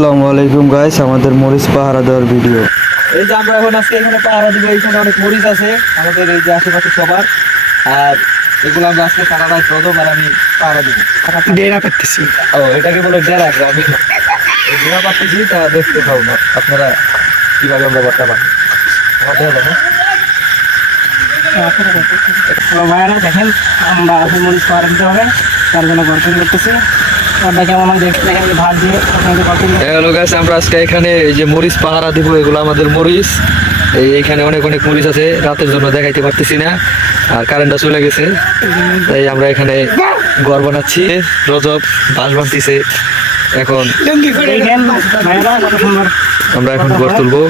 আসসালামু আলাইকুম গাইস, আমাদের মরিচ পাহারা দেওয়ার ভিডিও। এই যে আমরা এখন আজকে এখানে পাহারা দিব। এখানে অনেক মরিচ আছে আমাদের এই যে আশেপাশে সবার, আর এগুলো আমরা আজকে সারা রাত রোদম আর আমি পাহারা দিব। ডেরা করতেছি। ও এটাকে বলে ডেরা। আমি ডেরা পাচ্ছি, তা দেখতে পাবো না আপনারা কিভাবে আমরা করতে পারি। ভাইয়ারা দেখেন, আমরা মরিচ পাহারা দিতে হবে, তার জন্য গর্ত করতেছি। আমরা আজকে এখানে এই যে মরিচ পাহারা দিব, এগুলো আমাদের মরিচ। এইখানে অনেক অনেক মরিচ আছে, রাতের জন্য দেখাইতে পারতেছি না, আর কারেন্টটা চলে গেছে। তাই আমরা এখানে ঘর বানাচ্ছি, রজব বাঁশ বাঁধতেছে। এখন আমরা এখন ঘর তুলবো।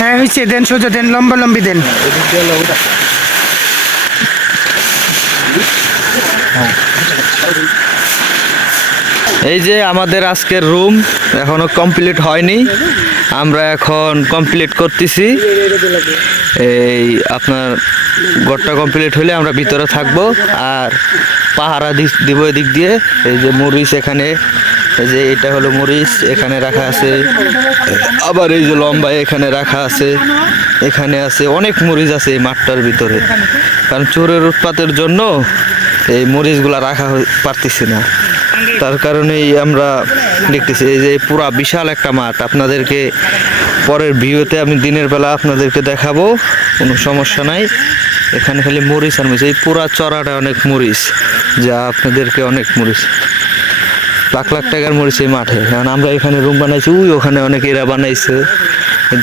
হ্যাঁ হয়েছে, দেন সোজা দেন, লম্বা লম্বি দেন। এই যে আমাদের আজকের রুম এখনো কমপ্লিট হয়নি, আমরা এখন কমপ্লিট করতেছি। এই আপনার ঘরটা কমপ্লিট হলে আমরা ভিতরে থাকবো আর পাহারা দিব এদিক দিয়ে। এই যে মরিচ এখানে, এই যে এটা হলো মরিচ এখানে রাখা আছে, আবার এই যে লম্বা এখানে রাখা আছে, এখানে আছে অনেক মরিচ আছে এই মাঠটার ভিতরে। কারণ চোরের উৎপাতের জন্য এই মরিচগুলা রাখা পারতেছি না, তার কারণেই আমরা দেখতেছি। এই যে পুরা বিশাল একটা মাঠ, আপনাদেরকে পরের ভিডিওতে আমি দিনের বেলা আপনাদেরকে দেখাবো, কোনো সমস্যা নাই। এখানে খালি মরিচ আর মরিচ, এই পুরা চড়াটা অনেক মরিচ, যা আপনাদেরকে অনেক মরিচ, লাখ লাখ টাকার মরিচ এই মাঠে। কারণ আমরা এখানে রুম বানাইছি, ওখানে অনেক এরা বানাইছে।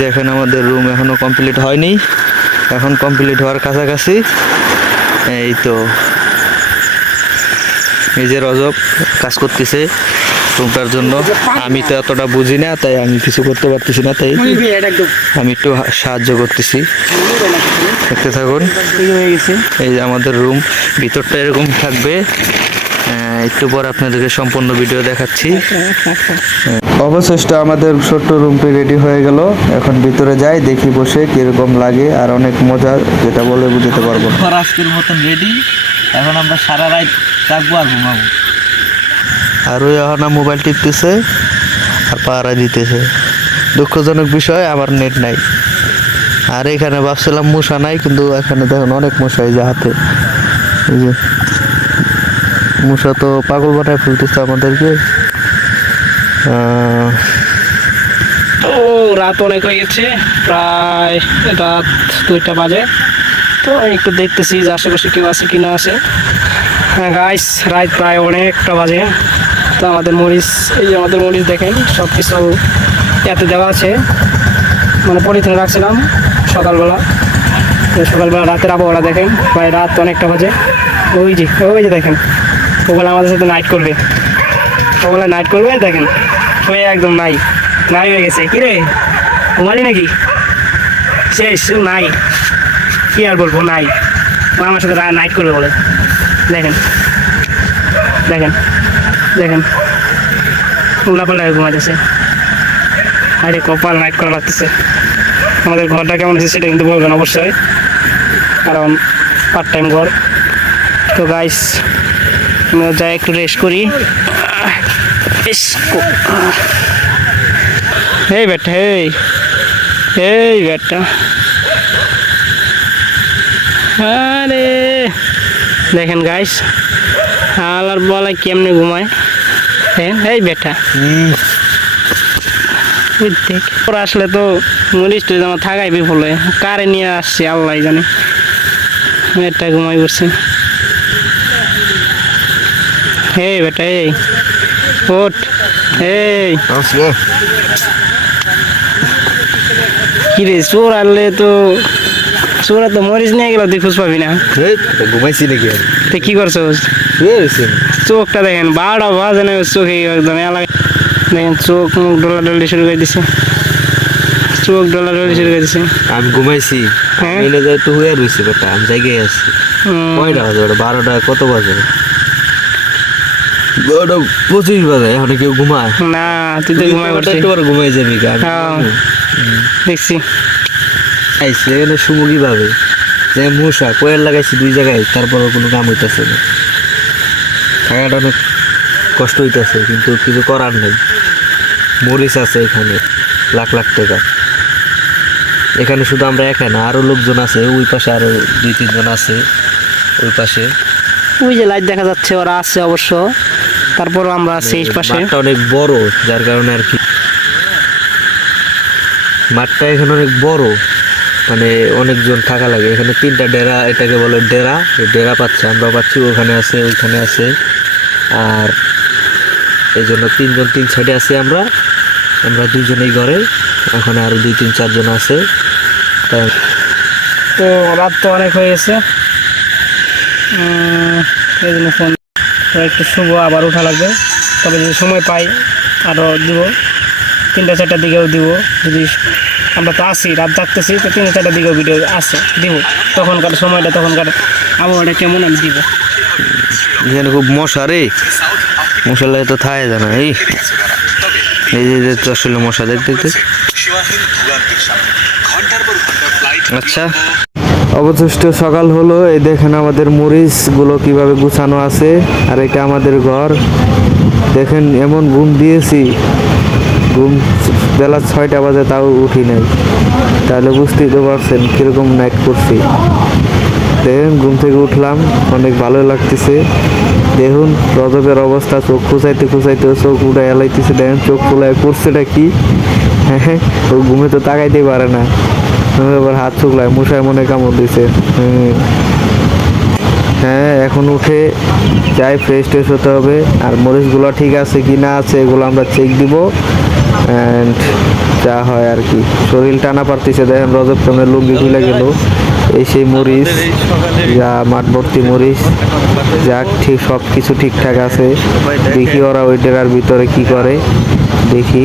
দেখেন আমাদের রুম এখনো কমপ্লিট হয়নি, এখন কমপ্লিট হওয়ার কাছাকাছি। এই তো এই যে রজব কাজ করতেছে রুমটার জন্য। আমি তো এতটা বুঝি না, তাই আমি কিছু করতে পারতেছি না, তাই আমি একটু সাহায্য করতেছি। দেখতে থাকুন। এই যে আমাদের রুম, ভিতরটা এরকম থাকবে। একটু পর আপনাদেরকে সম্পূর্ণ ভিডিও দেখাচ্ছি। অবশেষ্ট আমাদের ছোট্ট রুমটি রেডি হয়ে গেল। এখন ভিতরে যাই, দেখি বসে কিরকম লাগে, আর অনেক মজা, যেটা বলে বুঝতে পারবো। আজকের মতন রেডি, এখন আমরা সারা রাত থাকবো আর ঘুমাবো। আর ওই এখন মোবাইল টিপতেছে আর পাহারা দিতেছে। দুঃখজনক বিষয়, আমার নেট নাই। আর এখানে ভাবছিলাম মশা নাই, কিন্তু এখানে দেখুন অনেক মশা। এই যে হাতে, এই যে মশা তো পাগল বানায় ফেলতেছে আমাদেরকে। তো রাত অনেক হয়ে গেছে, প্রায় রাত 2টা বাজে। তো একটু দেখতেছি যে আশেপাশে কেউ আছে কি না আছে। হ্যাঁ গাইস, রাত প্রায় অনেকটা বাজে। তো আমাদের মরিচ, এই যে আমাদের মরিচ দেখেন, সব কিছু এতে দেওয়া আছে, মানে পলিথিনে রাখছিলাম সকালবেলা। রাতের আবহাওয়া দেখেন, প্রায় রাত অনেকটা বাজে। ওই যে দেখেন, ওগুলো আমাদের সাথে নাইট করবে, ওগুলো নাইট করবে। দেখেন হয়ে একদম নাই হয়ে গেছে। কি রে, ঘুমালি নাকি? শেষ, নাই, কি আর বলবো, নাই। আমার সাথে নাইট করবে বলে। দেখেন দেখেন দেখেন, উল্লাপাল্লা ঘুমাইতেছে। আরে কপাল, নাইট করা লাগতেছে। আমাদের ঘরটা কেমন আছে সেটা কিন্তু বলবেন অবশ্যই, কারণ পার্ট টাইম ঘর। তো গাইস, আমি যাই একটু রেস্ট করি। এই বেটা, এই বেটা, আরে দেখেন গাইস, আর বলা কেমনে ঘুমায়। এই বেটা, আসলে তো মরিচ টুরিচ আমার থাকাই বিফল হয়ে, কারে নিয়ে আসছে আল্লাহ জানে। এটা ঘুমাই পড়ছে। এই বেটা, এই ওঠ, এই কি রে, চোর আনলে তো, চোরা তো মরিচ নিয়ে গেল, তুই খোঁজ পাবি না। ঘুমাইছি নাকি? তুই কি করছো? চোখটা দেখেন, 12টা বাজে না, চোখে একদম এলাকায় দেখেন, চোখ মুখ ডলাডলি শুরু করে দিছে, চোখ ডলাডলি শুরু করে দিছে। আমি ঘুমাইছি, একটু হয়ে রয়েছে বেটা, আমি জায়গায় আছি। কয়টা বাজে? 12টা কত বাজে? 12:25 বাজে। এখন কেউ ঘুমায় না? তুই তো ঘুমাই পড়ছিস, একটু পরে ঘুমাই যাবি। দেখছি এখানে শুভ কিভাবে যে মশা কোয়েল লাগাইছি 2 জায়গায়, তারপরে কোনো কাম হইতেছে না। থাকাটা অনেক কষ্ট হইতেছে, কিন্তু কিছু করার নেই। মরিচ আছে এখানে লাখ লাখ টাকা। এখানে শুধু আমরা একা না, আরও লোকজন আছে, ওই পাশে আরও 2-3 জন আছে ওই পাশে। ওই যে লাইট দেখা যাচ্ছে, ওরা আছে অবশ্য, তারপরও আমরা আছি এই পাশে। মাঠটা অনেক বড়, যার কারণে আর কি মাঠটা এখানে অনেক বড়, মানে অনেকজন থাকা লাগে। এখানে 3টা ডেরা, এটাকে বলে ডেরা। এই ডেরা পাচ্ছে, আমরা পাচ্ছি, ওখানে আছে, ওইখানে আছে। আর এই জন্য 3 জন 3 সাইডে আছি আমরা 2জনেই ঘরে। ওখানে আরও 2-3-4 জন আছে। তাই তো রাত তো অনেক হয়ে গেছে, এই জন্য ফোন একটু শুভ, আবার উঠা লাগবে। তবে যদি সময় পাই আরও দিব, 3টা-4টার দিকেও দিব। যদি আমরা তো আসি, রাত জাগতেছি, তো 3টা-4টার দিকেও ভিডিও আছে, দিব। তখনকার সময়টা, তখনকার আবহাওয়াটা কেমন আমি দিব। এখানে খুব মশা রে, মশা লাগে তো থায় জানা। এই যে আসলে মশা দেখতে। আচ্ছা, অবশিষ্ট সকাল হলো। এই দেখেন আমাদের মরিচগুলো কিভাবে গুছানো আছে, আর এটা আমাদের ঘর। দেখেন এমন ঘুম দিয়েছি, ঘুম বেলা 6টা বাজে, তাও উঠি নাই। তাহলে বুঝতেই তো পারছেন কীরকম নাইট করছি। দেখেন ঘুম থেকে উঠলাম, অনেক ভালো লাগতেছে। দেখুন রজবের অবস্থা, চোখ খুঁচাইতে চোখ উঠে এলাইতেছে। দেখেন চোখ ফুলায় করছেটা কি, হ্যাঁ ও ঘুমে তো তাকাইতেই পারে না। এবার হাত চুকলায়, মশায় মনে কামড় দিছে। হ্যাঁ, এখন উঠে যাই, ফ্রেশ ট্রেশ হতে হবে। আর মরিচগুলো ঠিক আছে কি না আছে এগুলো আমরা চেক দিব। অ্যান্ড যা হয় আর কি, শরীর টানা পারতেছে। দেখেন রজব কেমন লুঙ্গি খুলে গেল। এই সেই মরিচ, যা মাঠ ভর্তি মরিচ। যাক, ঠিক সব কিছু ঠিকঠাক আছে। দেখি ওরা ওই ডেরার ভিতরে কি করে, দেখি।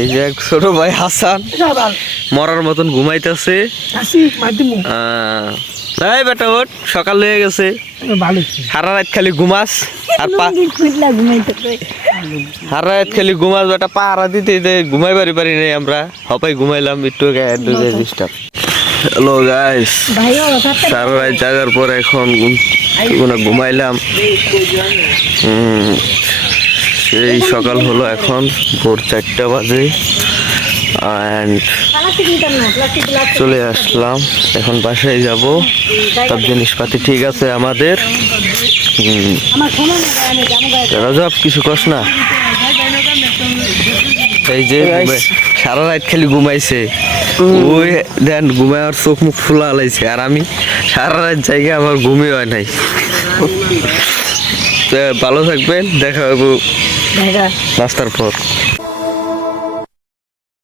এই যে এক ছোট ভাই হাসান মরার মতন ঘুমাইতেছে। এই বেটা ওঠ, সকাল হয়ে গেছে। সারা রাত খালি ঘুমাস, আর সারা রাত খালি ঘুমাস বেটা। পাহারা দিতে ঘুমাই পারি নাই আমরা, হপাই ঘুমাইলাম একটু ডিস্টার্ব। হ্যালো গাইস, সারা রাত জাগার পর এখন ঘুমাইলাম। সেই সকাল হলো, এখন ভোর 4টা বাজে। অ্যান্ড চলে আসলাম, এখন বাসায় যাব। সব জিনিসপাতি ঠিক আছে আমাদের। রজব কিছু কস না। এই যে সারা রাত খালি ঘুমাইছে, ওই দেন ঘুমায় আর চোখ মুখ ফুলা লাইছে। আর আমি সারা রাত জায়গায় আমার ঘুমই হয় নাই। ভালো থাকবেন, দেখা হবো নাস্তার পর।